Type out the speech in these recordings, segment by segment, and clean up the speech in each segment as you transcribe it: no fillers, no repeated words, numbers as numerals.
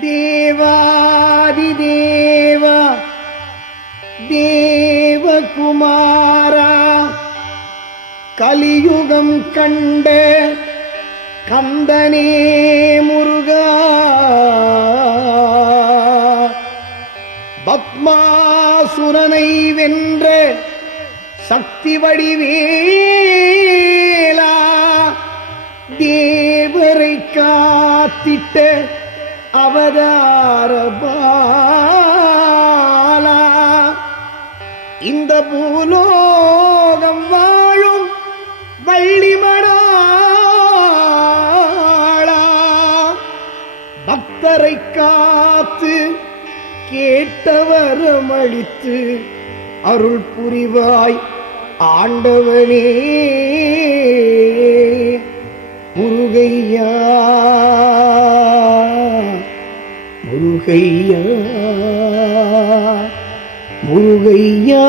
தேவாதிதேவ தேவகுமாரா கலியுகம் கண்ட கந்தனே முருகா பத்மாசுரனை வென்ற சக்தி வடிவேலா தேவரை காத்திட்ட அவதார பாலா இந்த பூலோகம் வாழும் வள்ளிமணாளா பக்தரை காத்து கேட்டவரமளித்து அருள் புரிவாய் ஆண்டவனே முருகையா முருகையா முருகையா.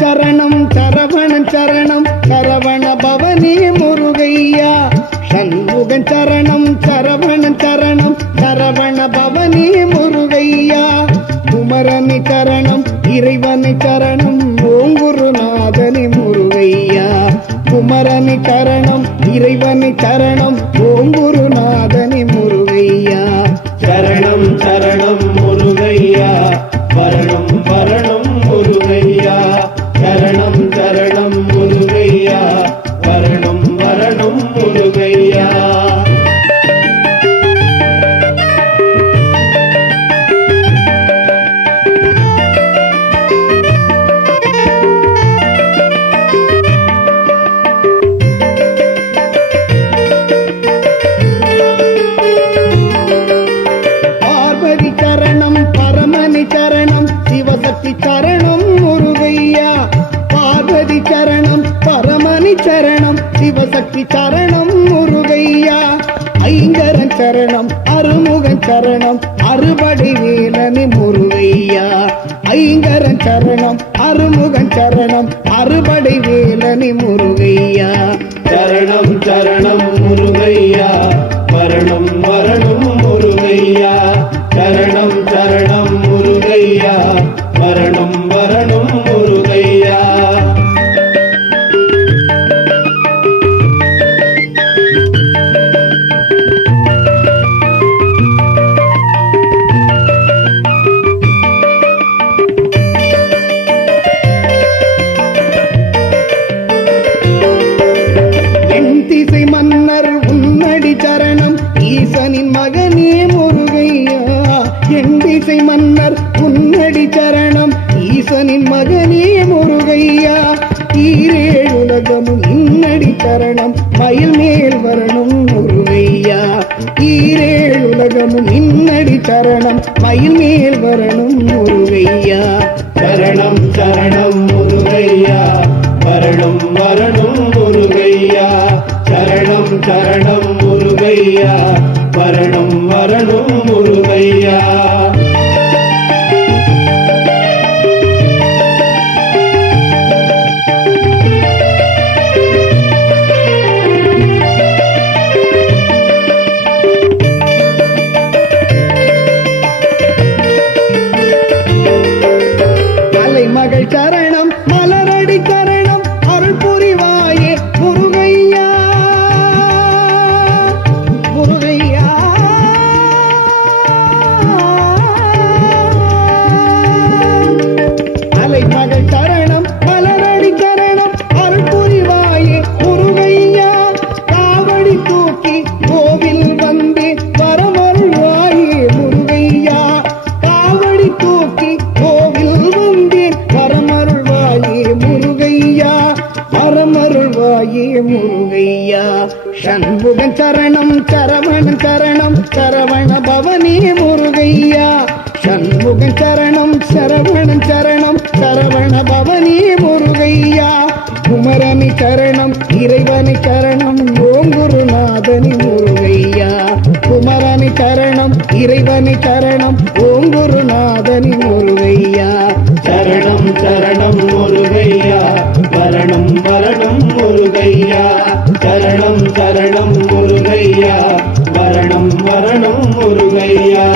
சரணம் சரவணன் சரணம் சரவண பவனே முருகையா சண்முகன் சரணம் சரவணன் சரணம் சரவண பவனே முருகையா குமரனை சரணம் இறைவனை சரணம் ஓங்குருநாதனே முருகையா குமரனை சரணம் இறைவனை சரணம் ஓங்குருநாதனே முருகையா சரணம் சரணம் முருகையா வரணம் வரணம் முருகையா சரணம் சரணம் முருகையா வரணம் வரணம் முருகையா. பார்வதி சரணம் பரமணி சரணம் சிவசக்தி சரணம் முருகையா பார்வதி சரணம் பரமணி சரணம் சிவசக்தி சரணம் முருகையா ஐங்கரன் சரணம் அருமுகன் சரணம் அறுபடை வேலனி முருகையா ஐங்கரன் சரணம் அருமுகன் சரணம் அறுபடை வேலனி முருகையா சரணம் சரணம் முருகையா வரணம் வரணம் முருகையா சரணம் சரணம் முருகையா வரணம் வரணம் முருகையா. திசை மன்னர் உன்னடி சரணம் ஈசனின் மகனே முருகையா என் திசை மன்னர் உன்னடி சரணம் ஈசனின் மகனே முருகையா ஈரேழுலகமும் இன்னடி சரணம் மயில் மேல் வரணும் முருகையா ஈரேழுலகமும் இன்னடி சரணம் மயில் மேல் வரணும் முருகையா சரணம் சரணம் முருகையா வரணம் வரணம் முருகையா சரணம் சரணம் முருகையா வரணம் வரணம் முருகையா. மகள் சரணம் மலரடி சரணம் அருள் புரிவாயே முருகையா முருகையா அலை மகள் சரணம் மலரடி சரணம் அருள் புரிவாயே முருகையா காவடி தூக்கி கோவில் வந்து வரமருள்வாயே முருகையா காவடி தூக்கி கோவில் வந்து வரமருள்வாயே முருகையா வரமருள்வாயே முருகையா சண்முகன் சரணம் சரவணன் சரணம் சரவண பவனி முருகையா சண்முகன் சரணம் சரவணன் சரணம் சரவண பவனி முருகையா குமரனி சரணம் இறைவனி சரணம் ஓங்குருநாதனி முருகையா குமரனி சரணம் இறைவனி சரணம் ஓங்குருநாதனி முருகையா சரணம் சரணம் முருகையா வரணும் வரணும் முருகையா சரணம் சரணம் முருகையா வரணும் வரணும் முருகையா